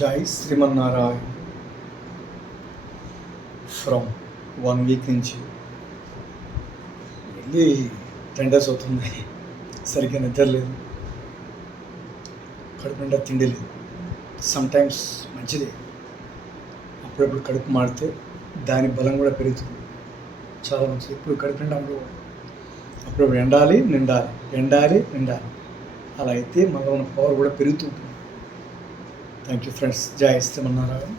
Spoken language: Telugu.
జై శ్రీమన్నారాయణ. ఫ్రమ్ 1 వీక్ నుంచి వెళ్ళి 10 days అవుతుంది. సరిగ్గా నిద్ర లేదు, కడుపు నిండా తిండి లేదు. సమ్టైమ్స్ మంచిదే, అప్పుడప్పుడు కడుపు మాడితే దాని బలం కూడా పెరుగుతుంది, చాలా మంచిది. ఇప్పుడు కడుపు నిండా అప్పుడప్పుడు ఎండాలి నిండాలి, అలా అయితే మనలో ఉన్న పవర్ కూడా పెరుగుతుంటుంది. Thank you friends. జై శ్రీమన్నారాయణ.